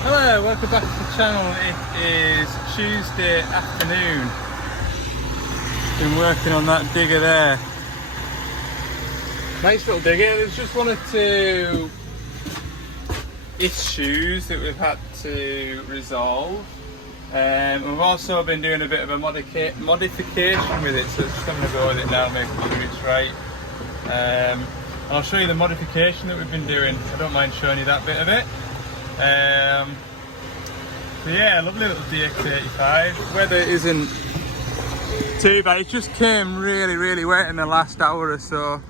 Hello, welcome back to the channel. It is Tuesday afternoon. Been working on that digger there. Nice little digger. There's just one or two issues that we've had to resolve. We've also been doing a bit of a modification with it, so it's just having a go with it now, making sure it's right. And I'll show you the modification that we've been doing. I don't mind showing you that bit of it. So yeah, lovely little DX85. Weather isn't too bad. It just came really wet in the last hour or so,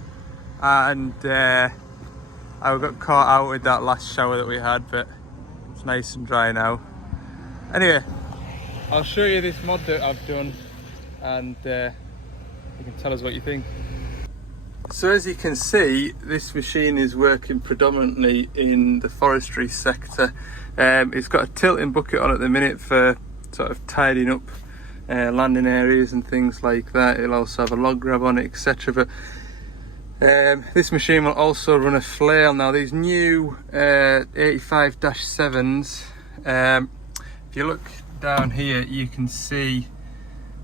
and I got caught out with that last shower that we had, but it's nice and dry now. Anyway, I'll show you this mod that I've done, and you can tell us what you think. So as you can see, this machine is working predominantly in the forestry sector. It's got a tilting bucket on at the minute for sort of tidying up landing areas and things like that. It'll also have a log grab on it, etc. But this machine will also run a flail. Now these new 85-7s, if you look down here, you can see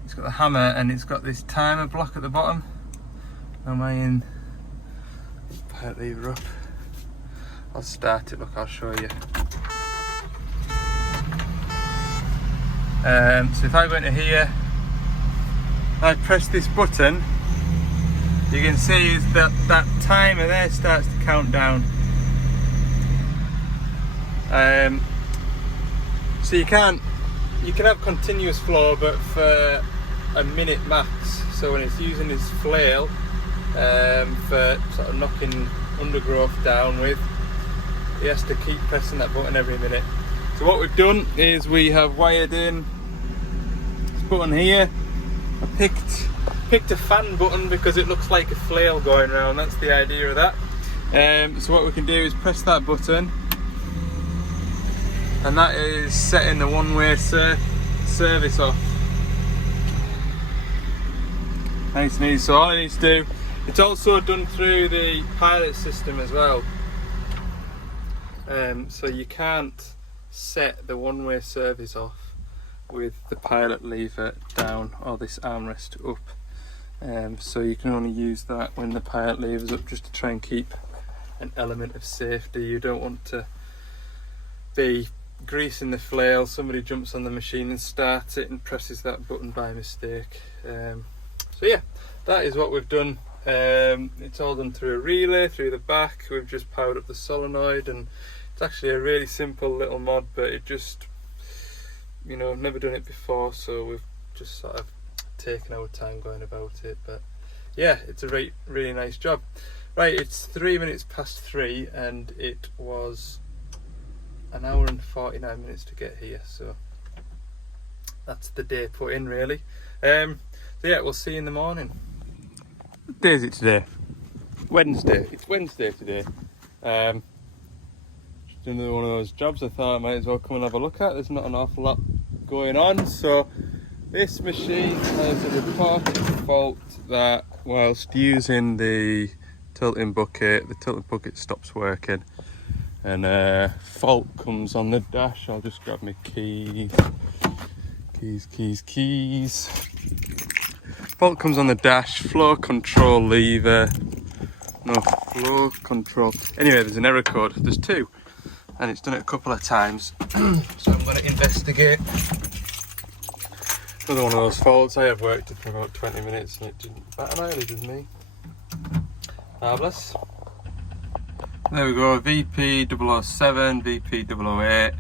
it's got the hammer and it's got this timer block at the bottom. Am I in pilot lever up? I'll start it, look, I'll show you. So if I go into here, I press this button, you can see is that timer there starts to count down. So you can have continuous flow, but for a minute max. So when it's using this flail, for sort of knocking undergrowth down with, he has to keep pressing that button every minute. So what we've done is we have wired in this button here. I picked a fan button because it looks like a flail going around. That's the idea of that. So what we can do is press that button, and that is setting the one-way service off. Nice and easy. So all I need to do, it's also done through the pilot system as well. So you can't set the one-way service off with the pilot lever down or this armrest up. So you can only use that when the pilot lever's up, just to try and keep an element of safety. You don't want to be greasing the flail, somebody jumps on the machine and starts it and presses that button by mistake. So yeah, that is what we've done. It's all done through a relay through the back. We've just powered up the solenoid, and it's actually a really simple little mod, but it just, you know, I've never done it before, so we've just sort of taken our time going about it. But yeah, it's a really nice job. Right, it's 3 minutes past 3 and it was an hour and 49 minutes to get here, so that's the day put in really. So yeah, we'll see you in the morning. What day is it today? Wednesday. It's Wednesday today. Just another one of those jobs I thought I might as well come and have a look at. There's not an awful lot going on. So this machine has a reported fault that whilst using the tilting bucket, the tilting bucket stops working, and fault comes on the dash. I'll just grab my keys. Fault comes on the dash, flow control lever, no flow control. Anyway, there's an error code. There's two, and it's done it a couple of times. So I'm going to investigate. Another one of those faults. I have worked it for about 20 minutes and it didn't bat an eyelid with me. Marvellous. There we go, VP007, VP008.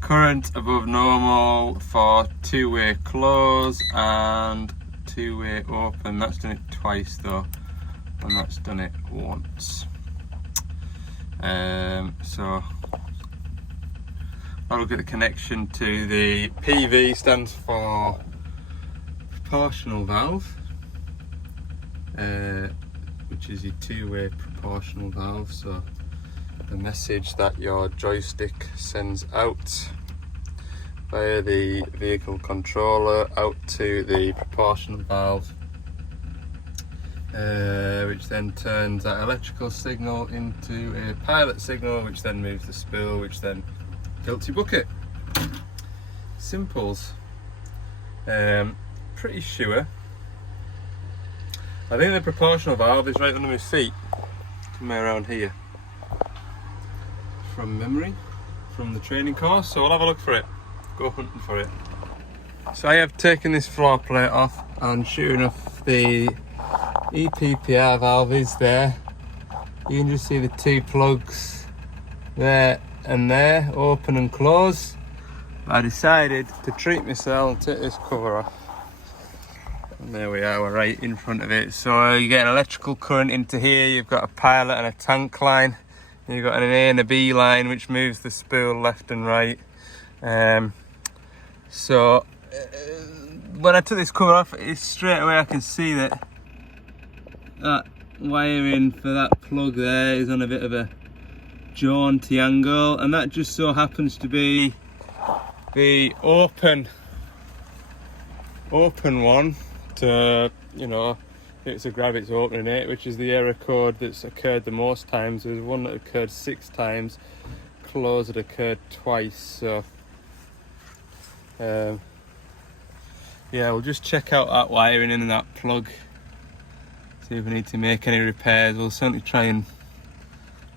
Current above normal for two-way close and two-way open. That's done it twice though, and that's done it once. So I'll look at the connection to the PV, stands for proportional valve, which is your two-way proportional valve. So the message that your joystick sends out via the vehicle controller out to the proportional valve, which then turns that electrical signal into a pilot signal, which then moves the spool, which then Guilty bucket. Simples. Pretty sure. I think the proportional valve is right under my feet. Somewhere around here. From memory, from the training course, so I'll have a look for it. Go hunting for it. So I have taken this floor plate off, and sure enough the EPPR valve is there. You can just see the two plugs there and there, open and close. I decided to treat myself and take this cover off. And there we are, we're right in front of it. So you get an electrical current into here, you've got a pilot and a tank line. You've got an A and a B line which moves the spool left and right. So when I took this cover off, straight away I can see that wiring for that plug there is on a bit of a jaunty angle, and that just so happens to be the open one to, you know, it's a grab, it's opening it, which is the error code that's occurred the most times. There's one that occurred 6 times, close that occurred twice. So yeah, we'll just check out that wiring in that plug, see if we need to make any repairs. We'll certainly try and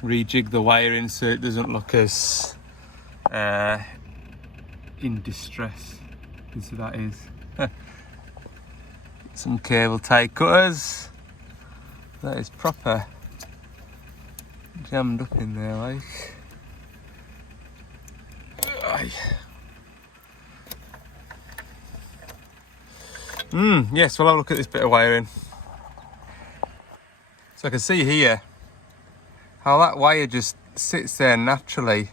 rejig the wiring so it doesn't look as in distress as that is. Some cable tie cutters. That is proper jammed up in there, like. Yes, we'll have a look at this bit of wiring. So I can see here how that wire just sits there naturally,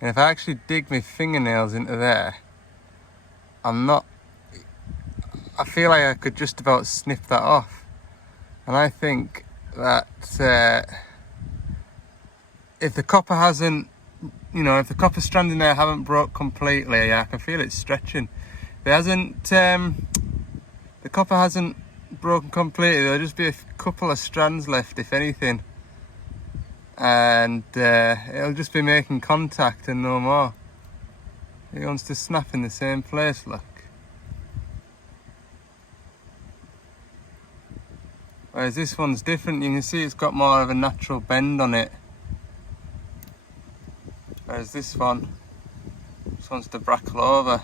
and if I actually dig my fingernails into there, I feel like I could just about snip that off. And I think that if the copper hasn't, you know, if the copper strands in there haven't broke completely, I can feel it stretching. If it hasn't, the copper hasn't broken completely, there'll just be a couple of strands left, if anything. And it'll just be making contact and no more. It wants to snap in the same place, look. Whereas this one's different, you can see it's got more of a natural bend on it. Whereas this one just wants to brackle over.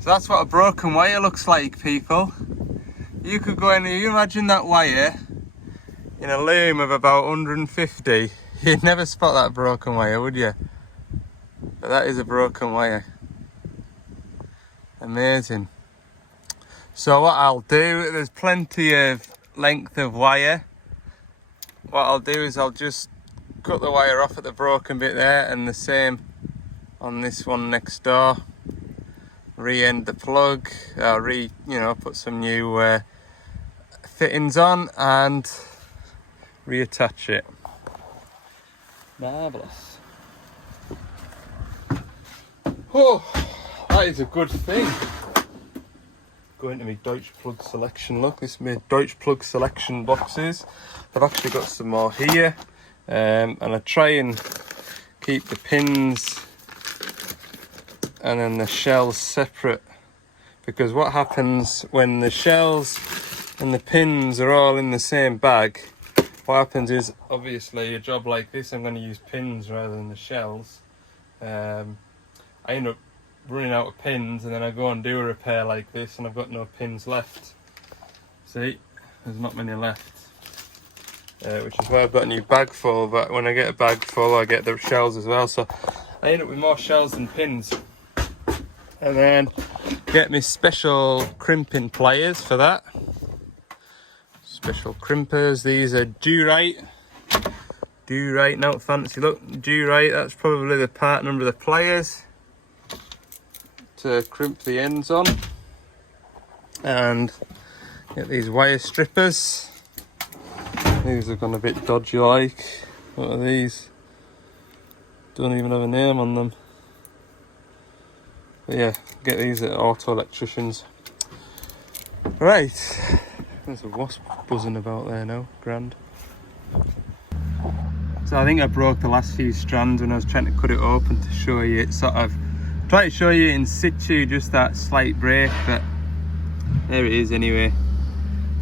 So that's what a broken wire looks like, people. You could go in, you imagine that wire in a loom of about 150. You'd never spot that broken wire, would you? But that is a broken wire. Amazing. So what I'll do, there's plenty of length of wire. What I'll do is I'll just cut the wire off at the broken bit there, and the same on this one next door. Re-end the plug, put some new fittings on and reattach it. Marvellous. Oh, that is a good thing. Going to my Deutsch plug selection, look, this is my Deutsch plug selection boxes. I've actually got some more here, and I try and keep the pins and then the shells separate, because what happens when the shells and the pins are all in the same bag, what happens is, obviously a job like this I'm going to use pins rather than the shells. I end up running out of pins, and then I go and do a repair like this and I've got no pins left. See, there's not many left, which is why I've got a new bag full. But when I get a bag full, I get the shells as well, so I end up with more shells than pins. And then get me special crimping pliers for that. Special crimpers. These are Do-Right, not fancy look, Do-Right. That's probably the part number of the pliers to crimp the ends on. And get these wire strippers. These have gone a bit dodgy like. What are these? Don't even have a name on them. But yeah, get these at auto electricians. Right, there's a wasp buzzing about there now, grand. So I think I broke the last few strands when I was trying to cut it open to show you it sort of, try to show you in situ, just that slight break, but there it is anyway.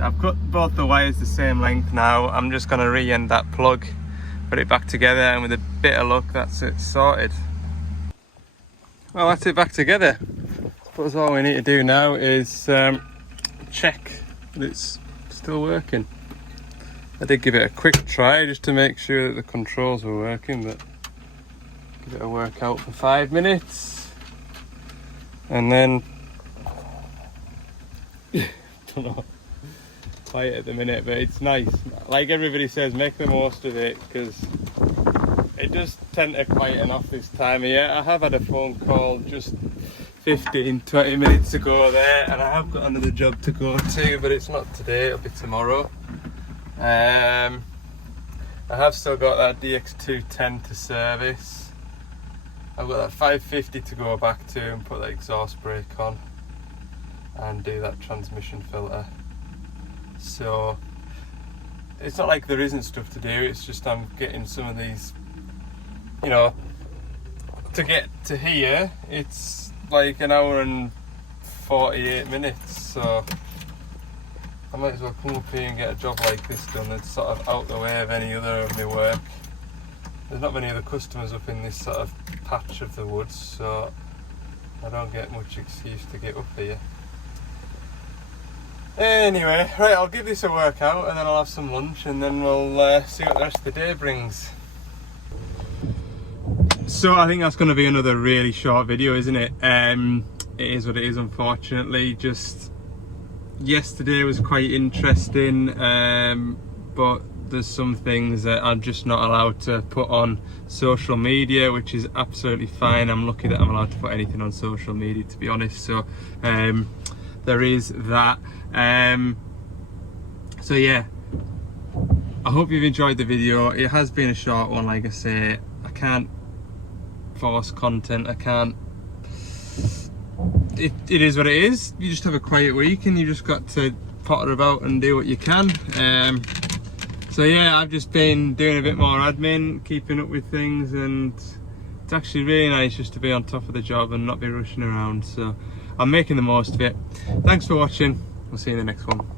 I've cut both the wires the same length now. I'm just going to re-end that plug, put it back together, and with a bit of luck that's it sorted. Well, that's it back together. I suppose all we need to do now is check that it's still working. I did give it a quick try just to make sure that the controls were working, but give it a workout for 5 minutes and then don't know, quiet at the minute, but it's nice. Like everybody says, make the most of it, because it does tend to quieten off this time of year. I have had a phone call just 15-20 minutes ago there, and I have got another job to go to, but it's not today, it'll be tomorrow. I have still got that DX210 to service. I've got that 550 to go back to and put the exhaust brake on and do that transmission filter. So it's not like there isn't stuff to do, it's just I'm getting some of these, you know, to get to here it's like an hour and 48 minutes, so I might as well come up here and get a job like this done. It's sort of out the way of any other of my work. There's not many other customers up in this sort of patch of the woods, so I don't get much excuse to get up here. Anyway, right, I'll give this a workout and then I'll have some lunch and then we'll see what the rest of the day brings. So I think that's going to be another really short video, isn't it? It is what it is, unfortunately. Just yesterday was quite interesting, but there's some things that I'm just not allowed to put on social media, which is absolutely fine. I'm lucky that I'm allowed to put anything on social media, to be honest. So there is that. So yeah, I hope you've enjoyed the video. It has been a short one, like I say. I can't force content, I can't. It is what it is. You just have a quiet week and you just got to potter about and do what you can. So yeah, I've just been doing a bit more admin, keeping up with things, and it's actually really nice just to be on top of the job and not be rushing around. So I'm making the most of it. Thanks for watching. We'll see you in the next one.